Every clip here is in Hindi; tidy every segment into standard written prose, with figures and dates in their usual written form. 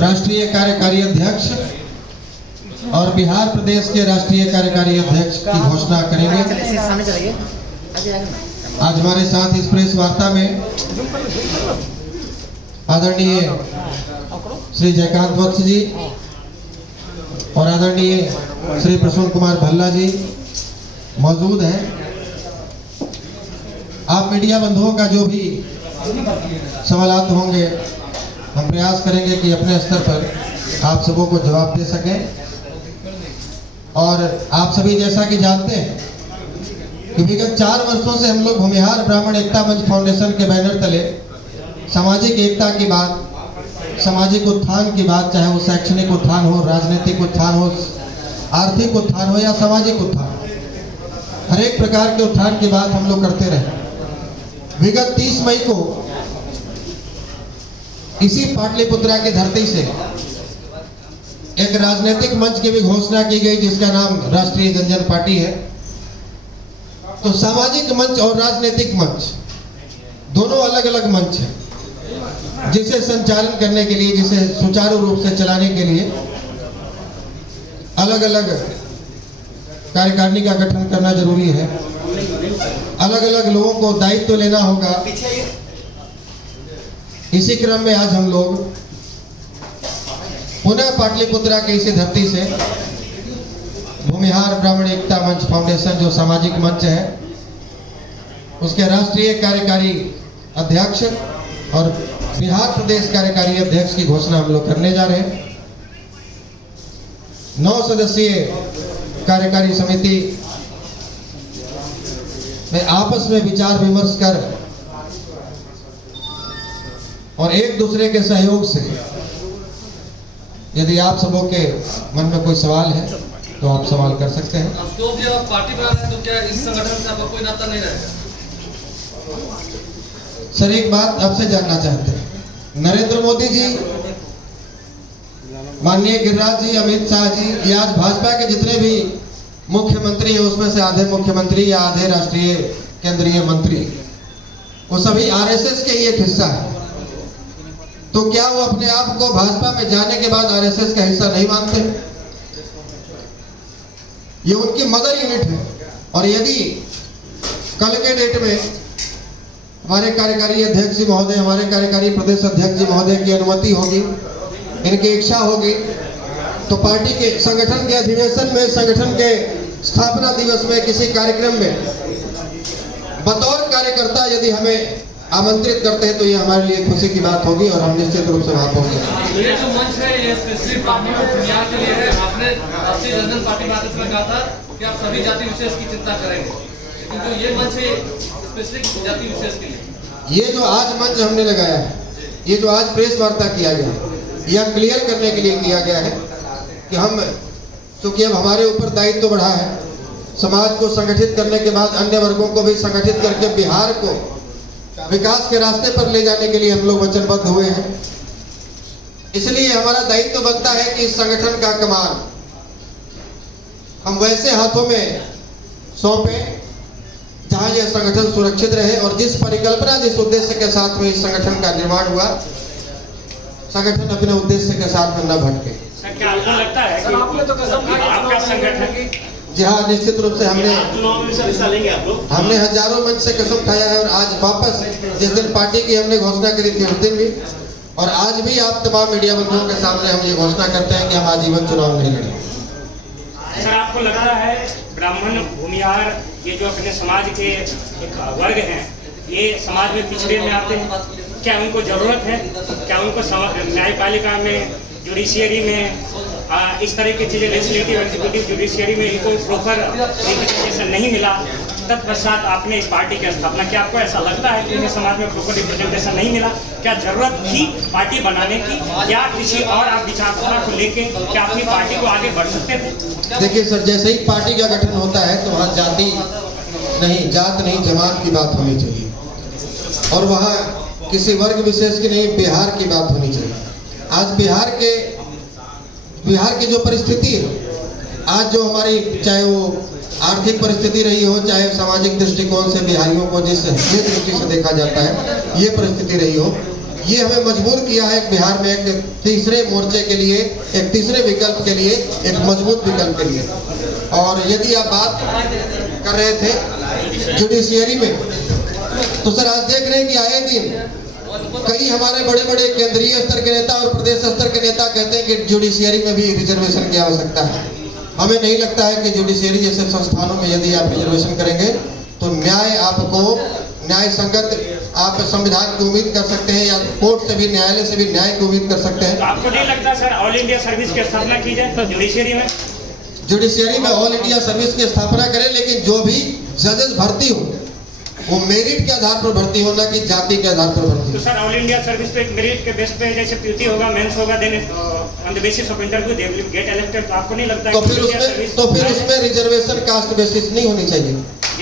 राष्ट्रीय कार्यकारी अध्यक्ष और बिहार प्रदेश के राष्ट्रीय कार्यकारी अध्यक्ष की घोषणा करेंगे। आज हमारे साथ इस प्रेस वार्ता में आदरणीय श्री जयकांत वत्स जी और आदरणीय श्री प्रसून कुमार भल्ला जी मौजूद हैं। आप मीडिया बंधुओं का जो भी सवालात होंगे हम प्रयास करेंगे कि अपने स्तर पर आप सबों को जवाब दे सकें। और आप सभी जैसा कि जानते हैं कि विगत 4 वर्षों से हम लोग भूमिहार ब्राह्मण एकता मंच फाउंडेशन के बैनर तले सामाजिक एकता की बात, सामाजिक उत्थान की बात, चाहे वो शैक्षणिक उत्थान हो, राजनीतिक उत्थान हो, आर्थिक उत्थान हो या सामाजिक उत्थान, हर एक प्रकार के उत्थान की बात हम लोग करते रहे। विगत 30 मई को इसी पाटलिपुत्रा की धरती से एक राजनीतिक मंच की भी घोषणा की गई जिसका नाम राष्ट्रीय जनजन पार्टी है। तो सामाजिक मंच और राजनीतिक मंच दोनों अलग अलग मंच हैं, जिसे संचालन करने के लिए, जिसे सुचारू रूप से चलाने के लिए अलग अलग कार्यकारिणी का गठन करना जरूरी है। अलग अलग लोगों को दायित्व लेना होगा। इसी क्रम में आज हम लोग पुनः पाटलिपुत्रा की इसी धरती से भूमिहार ब्राह्मण एकता मंच फाउंडेशन जो सामाजिक मंच है उसके राष्ट्रीय कार्यकारी अध्यक्ष और बिहार प्रदेश कार्यकारी अध्यक्ष की घोषणा हम लोग करने जा रहे हैं। 9 सदस्यीय कार्यकारी समिति में आपस में विचार विमर्श कर और एक दूसरे के सहयोग से, यदि आप सबों के मन में कोई सवाल है तो आप सवाल कर सकते हैं। अब तो भी आप पार्टी बना रहे हैं तो क्या इस संगठन से आपका कोई नाता नहीं रहेगा? सर, एक बात आपसे जानना चाहते हैं। नरेंद्र मोदी जी, माननीय गिरिराज जी, अमित शाह जी, ये आज भाजपा के जितने भी मुख्यमंत्री हैं उसमें से आधे मुख्यमंत्री या आधे राष्ट्रीय केंद्रीय मंत्री वो सभी आरएसएस के ही एक हिस्सा है। तो क्या वो अपने आप को भाजपा में जाने के बाद आरएसएस का हिस्सा नहीं मानते? ये उनकी मदर यूनिट है। और यदि कल के डेट में हमारे कार्यकारी अध्यक्ष जी महोदय, हमारे कार्यकारी प्रदेश अध्यक्ष जी महोदय की अनुमति होगी, इनकी इच्छा होगी, तो पार्टी के संगठन के अधिवेशन में, संगठन के स्थापना दिवस में, किसी कार्यक्रम में बतौर कार्यकर्ता यदि हमें आमंत्रित करते हैं तो ये हमारे लिए खुशी की बात होगी और हम निश्चित रूप से वहां पहुंचेंगे। ये जो मंच है ये स्पेशली पार्टी को बुनियाद के लिए है। आपने राष्ट्रीय जनजन पार्टी में कहा था कि आप सभी जाति विशेष की चिंता करेंगे, लेकिन जो ये मंच है स्पेशली जाति विशेष के लिए, ये जो आज मंच हमने लगाया है, ये जो आज प्रेस वार्ता किया गया, यह क्लियर करने के लिए किया गया है कि हम, चूंकि अब हमारे ऊपर दायित्व बढ़ा है, समाज को संगठित करने के बाद अन्य वर्गों को भी संगठित करके बिहार को विकास के रास्ते पर ले जाने के लिए हम लोग वचनबद्ध हुए हैं। इसलिए हमारा दायित्व बनता है कि इस संगठन का कमान हम वैसे हाथों में सौंपें जहां यह संगठन सुरक्षित रहे और जिस परिकल्पना, जिस उद्देश्य के साथ में इस संगठन का निर्माण हुआ, संगठन अपने उद्देश्य के साथ में न भटके। क्या आपको लगता है कि आपने तो कसम खाई आपका संगठन? जी हाँ, निश्चित रूप से हमने हजारों मंच से कसम खाया है। और आज वापस जिस दिन पार्टी की हमने घोषणा करी थी उस दिन भी और आज भी आप तमाम मीडिया बंधुओं के सामने हम ये घोषणा करते हैं कि हम आजीवन चुनाव नहीं लड़ेंगे। सर, आपको लगता है ब्राह्मण भूमिहार ये जो अपने समाज के एक वर्ग हैं, ये समाज में पिछड़े में आते हैं, क्या उनको जरूरत है? क्या उनको न्यायपालिका में, जुडिशियरी में, इस तरह की चीजें, लेजिस्लेटिव, एग्जीक्यूटिव, जुडिशियरी में इनको प्रॉपर रिप्रेजेंटेशन नहीं मिला? तत्पश्चात आपने इस पार्टी की स्थापना, क्या आपको ऐसा लगता है कि इन्हें समाज में प्रॉपर रिप्रेजेंटेशन नहीं मिला? क्या जरूरत थी पार्टी बनाने की, या किसी और आप विचारधारा को लेके क्या अपनी पार्टी को आगे बढ़ सकते थे? देखिए सर, जैसे ही पार्टी का गठन होता है तो वहाँ जाति नहीं, जात नहीं, जमात की बात होनी चाहिए और वहाँ किसी वर्ग विशेष की नहीं, बिहार की बात होनी चाहिए। आज बिहार की जो परिस्थिति है, आज जो हमारी, चाहे वो आर्थिक परिस्थिति रही हो, चाहे सामाजिक दृष्टिकोण से बिहारियों को जिस दृष्टि से देखा जाता है ये परिस्थिति रही हो, ये हमें मजबूर किया है बिहार में एक तीसरे मोर्चे के लिए, एक तीसरे विकल्प के लिए, एक मजबूत विकल्प के लिए। और यदि आप बात कर रहे थे जुडिशियरी में, तो सर आज देख रहे हैं कि आए दिन कई हमारे बड़े बड़े केंद्रीय स्तर के नेता और प्रदेश स्तर के नेता कहते हैं कि जुडिशियरी में भी रिजर्वेशन की आवश्यकता है। हमें नहीं लगता है कि जुडिशियरी जैसे संस्थानों में यदि आप रिजर्वेशन करेंगे तो न्याय आपको न्याय संगत आप संविधान की उम्मीद कर सकते हैं, या कोर्ट से भी, न्यायालय से भी न्याय की उम्मीद कर सकते हैं। तो आपको नहीं लगता सर ऑल इंडिया सर्विस की स्थापना की जाए जुडिशियरी में? जुडिशियरी में ऑल इंडिया सर्विस की स्थापना करें, लेकिन जो भी जजेस भर्ती हो वो मेरिट के आधार पर भर्ती हो, ना कि जाति के आधार पर भर्ती हो। तो सर ऑल इंडिया सर्विस पे मेरिट के बेस पे जैसे पीटी होगा, मेंस होगा, then on the basis of interview they will get elected. तो आपको नहीं लगता तो फिर उसमें रिजर्वेशन कास्ट बेसिस नहीं होनी चाहिए?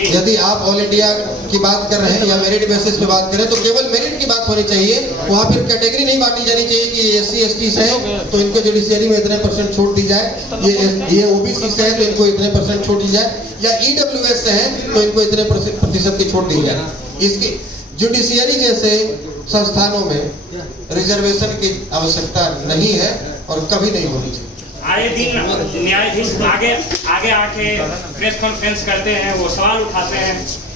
यदि आप ऑल इंडिया की बात कर रहे हैं या मेरिट बेसिस पे बात करें तो केवल मेरिट की बात होनी चाहिए। वहाँ फिर कैटेगरी नहीं बांटी जानी चाहिए कि SC ST से है तो इनको जुडिशियरी में इतने % छूट दी जाए, ये OBC से है तो इनको इतने % छूट दी जाए, या EWS से है तो इनको इतने % की छूट दी जाए। इसकी जुडिशियरी जैसे संस्थानों में रिजर्वेशन की आवश्यकता नहीं है और कभी नहीं होनी चाहिए। आए दिन न्यायाधीश आगे आके प्रेस कॉन्फ्रेंस करते हैं, वो सवाल उठाते हैं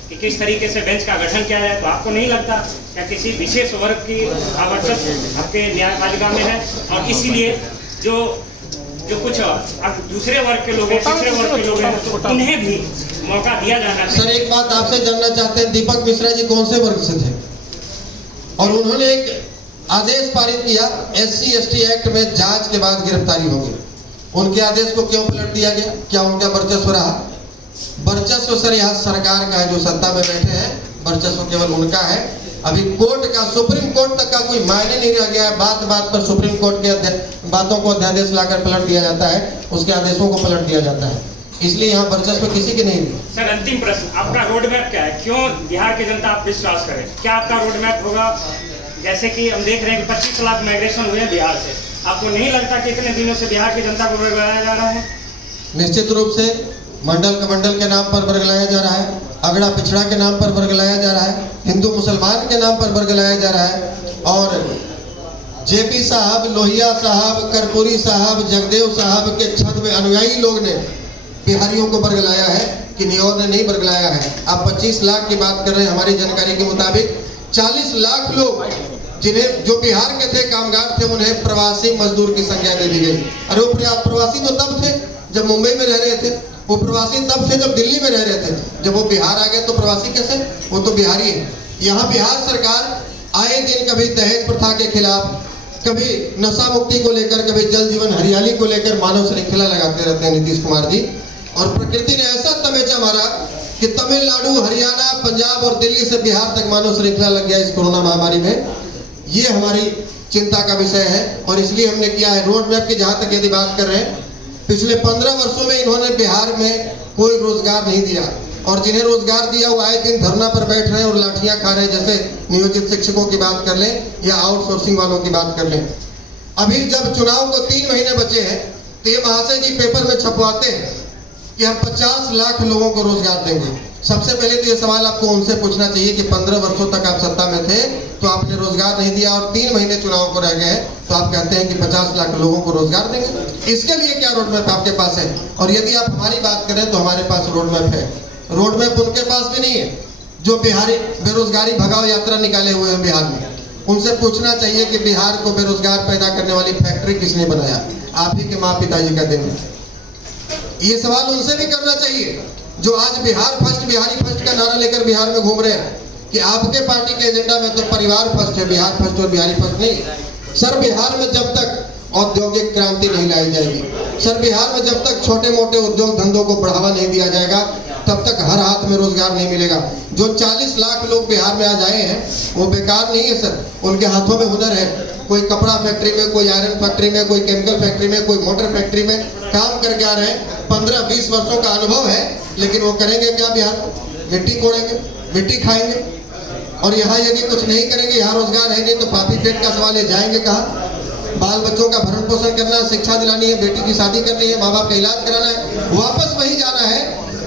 कि किस तरीके से बेंच का गठन किया जाए। तो आपको नहीं लगता क्या किसी विशेष वर्ग की वर्चस्व आपके न्यायपालिका में है, और इसीलिए जो कुछ दूसरे वर्ग के लोग हैं, तीसरे वर्ग के लोग हैं, उन्हें भी मौका दिया जाना चाहिए? सर एक बात आपसे जानना चाहते हैं, दीपक मिश्रा जी कौन से वर्ग से थे? और उन्होंने एक आदेश पारित किया SC ST एक्ट में जांच के बाद गिरफ्तारी होगी। उनके आदेश को क्यों पलट दिया गया? क्या उनका वर्चस्व रहा? वर्चस्व सर यहाँ सरकार का है, जो सत्ता में बैठे हैं, वर्चस्व केवल उनका है। अभी कोर्ट का, सुप्रीम कोर्ट तक का कोई मायने नहीं रह गया है। बात बात पर सुप्रीम कोर्ट के बातों को अध्यादेश लाकर पलट दिया जाता है, उसके आदेशों को पलट दिया जाता है, इसलिए यहाँ वर्चस्व किसी की नहीं। सर अंतिम प्रश्न, आपका रोड मैप क्या है? क्यों बिहार की जनता आप विश्वास करें? क्या आपका रोड मैप होगा? जैसे कि हम देख रहे हैं कि 25 लाख माइग्रेशन हुए बिहार से, आपको नहीं लगता कि इतने दिनों से बिहार की जनता को बरगलाया जा रहा है? निश्चित रूप से मंडल कमंडल के नाम पर बरगलाया जा रहा है, अगड़ा पिछड़ा के नाम पर बरगलाया जा रहा है, हिंदू मुसलमान के नाम पर बरगलाया जा रहा है। और JP साहब, लोहिया साहब, कर्पूरी साहब, जगदेव साहब के छद में अनुयायी लोग ने बिहारियों को बरगलाया है कि नियोर ने नहीं बरगलाया है। आप 25 लाख की बात कर रहे हैं, हमारी जानकारी के मुताबिक 40 लाख लोग जिन्हें, जो बिहार के थे, कामगार थे, उन्हें प्रवासी मजदूर की संज्ञा दे दी गई। अरे वो प्रवासी तो तब थे जब मुंबई में रह रहे थे, वो प्रवासी तब थे जब दिल्ली में रह रहे थे, जब वो बिहार आ गए तो प्रवासी कैसे? वो तो बिहारी है। यहाँ बिहार सरकार आए दिन कभी दहेज प्रथा के खिलाफ, कभी नशा मुक्ति को लेकर, कभी जल जीवन हरियाली को लेकर मानव श्रृंखला लगाते रहते हैं नीतीश कुमार जी। और प्रकृति ने ऐसा तमेचा मारा कि तमिलनाडु, हरियाणा, पंजाब और दिल्ली से बिहार तक मानव श्रृंखला लग गया इस कोरोना महामारी में। ये हमारी चिंता का विषय है और इसलिए हमने किया है रोड मैप की। जहाँ तक यदि बात कर रहे हैं, पिछले 15 वर्षों में इन्होंने बिहार में कोई रोजगार नहीं दिया, और जिन्हें रोजगार दिया वो आए दिन धरना पर बैठ रहे हैं और लाठियां खा रहे हैं। जैसे नियोजित शिक्षकों की बात कर लें या आउटसोर्सिंग वालों की बात कर लें। अभी जब चुनाव को 3 महीने बचे हैं तो ये महाशय जी पेपर में छपवाते हैं कि हम 50 लाख लोगों को रोजगार देंगे। सबसे पहले तो ये सवाल आपको उनसे पूछना चाहिए कि 15 वर्षों तक आप सत्ता में थे तो आपने रोजगार नहीं दिया, और 3 महीने चुनाव को रह गए तो आप कहते हैं कि 50 लाख लोगों को रोजगार देंगे। इसके लिए क्या रोड मैप आपके पास है? और यदि आप हमारी बात करें तो हमारे पास रोड मैप है। रोड मैप उनके पास भी नहीं है जो बिहारी बेरोजगारी भगाओ यात्रा निकाले हुए हैं बिहार में। उनसे पूछना चाहिए कि बिहार को बेरोजगार पैदा करने वाली फैक्ट्री किसने बनाया? आप ही के माँ पिताजी का देन। ये सवाल उनसे भी करना चाहिए जो आज बिहार फर्स्ट, बिहारी फर्स्ट का नारा लेकर बिहार में घूम रहे हैं कि आपके पार्टी के एजेंडा में तो परिवार फर्स्ट है, बिहार फर्स्ट और बिहारी फर्स्ट नहीं। सर बिहार में जब तक औद्योगिक क्रांति नहीं लाई जाएगी, सर बिहार में जब तक छोटे मोटे उद्योग धंधों को बढ़ावा नहीं दिया जाएगा, तब तक हर हाथ में रोजगार नहीं मिलेगा। जो 40 लाख लोग बिहार में आज आए हैं वो बेकार नहीं है सर, उनके हाथों में हुनर है। कोई कपड़ा फैक्ट्री में, कोई आयरन फैक्ट्री में, कोई केमिकल फैक्ट्री में, कोई मोटर फैक्ट्री में काम करके आ रहे हैं। 15-20 वर्षों का अनुभव है, लेकिन वो करेंगे क्या? बिहार मिट्टी कोड़ेंगे, मिट्टी खाएंगे। और यहाँ यदि कुछ नहीं करेंगे, यहाँ रोजगार है नहीं तो पापी पेट का सवाल है, जाएंगे कहाँ? बाल बच्चों का भरण पोषण करना, शिक्षा दिलानी है, बेटी की शादी करनी है, माँ बाप का इलाज कराना है, वापस वही जाना है,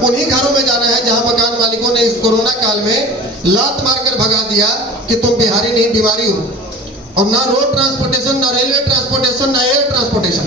उन्हीं घरों में जाना है जहाँ मकान मालिकों ने इस कोरोना काल में लात मारकर भगा दिया कि तुम बिहारी नहीं बीमारी हो। और ना रोड ट्रांसपोर्टेशन, ना रेलवे ट्रांसपोर्टेशन, ना एयर ट्रांसपोर्टेशन।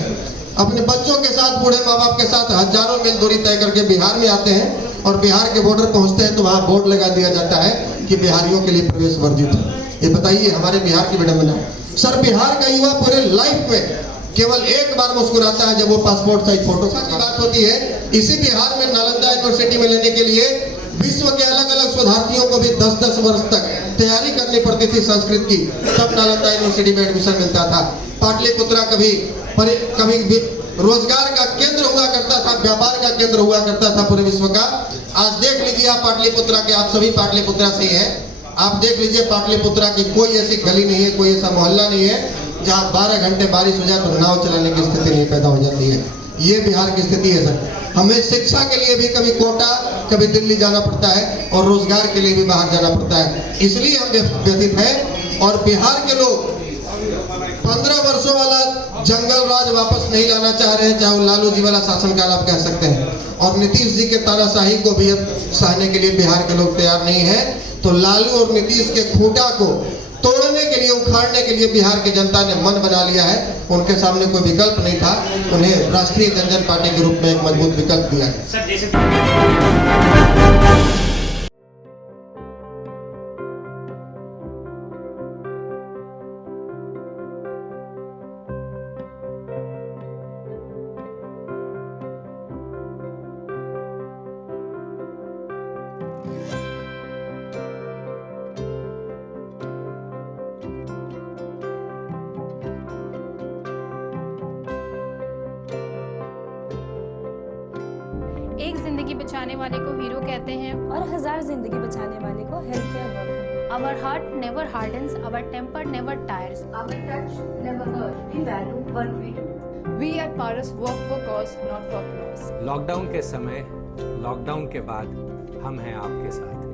अपने बच्चों के साथ, बूढ़े माँ बाप के साथ हजारों मील दूरी तय करके बिहार में आते हैं और बिहार के बॉर्डर पहुंचते हैं तो वहां बोर्ड लगा दिया जाता है कि बिहारियों के लिए प्रवेश वर्जित है। ये बताइए हमारे बिहार की विडंबना। सर, बिहार का युवा पूरे लाइफ में केवल एक बार मुस्कुराता है जब वो पासपोर्ट साइज फोटो की बात होती है। इसी बिहार में नालंदा यूनिवर्सिटी में लेने के लिए विश्व के अलग अलग शोधार्थियों को भी 10-10 वर्ष तक तैयारी करनी पड़ती थी संस्कृत की, तब नालंदा यूनिवर्सिटी में एडमिशन मिलता था। पाटलिपुत्रा कभी भी रोजगार का केंद्र हुआ करता था, व्यापार का केंद्र हुआ करता था पूरे विश्व का। आज देख लीजिए आप पाटलिपुत्रा के, आप सभी पाटलिपुत्रा से ही हैं, आप देख लीजिए पाटलिपुत्रा की कोई ऐसी गली नहीं है, कोई ऐसा मोहल्ला नहीं है जहाँ 12 घंटे बारिश हो जाए तो नाव चलाने की स्थिति नहीं पैदा हो जाती है। ये बिहार की स्थिति है सर। हमें शिक्षा के लिए भी कभी कोटा, कभी दिल्ली जाना पड़ता है और रोजगार के लिए भी बाहर जाना पड़ता है, इसलिए हम व्यथित हैं। और बिहार के लोग 15 वर्षों वाला जंगल राज वापस नहीं लाना चाह रहे हैं, चाहे वो लालू जी वाला शासनकाल आप कह सकते हैं। और नीतीश जी के तानाशाही को भी अब सहने के लिए बिहार के लोग तैयार नहीं है। तो लालू और नीतीश के खूंटा को तोड़ने के लिए, उखाड़ने के लिए बिहार की जनता ने मन बना लिया है। उनके सामने कोई विकल्प नहीं था, उन्हें राष्ट्रीय जनता पार्टी के रूप में एक मजबूत विकल्प दिया है। सर, जैसे एक जिंदगी बचाने वाले को हीरो कहते हैं और 1000 जिंदगी बचाने वाले को health care worker. Our heart never hardens, our temper never tires. Our touch never hurt. We value what we do. We at Paras work for cause, not for applause. Lockdown के समय, लॉकडाउन के बाद हम हैं आपके साथ।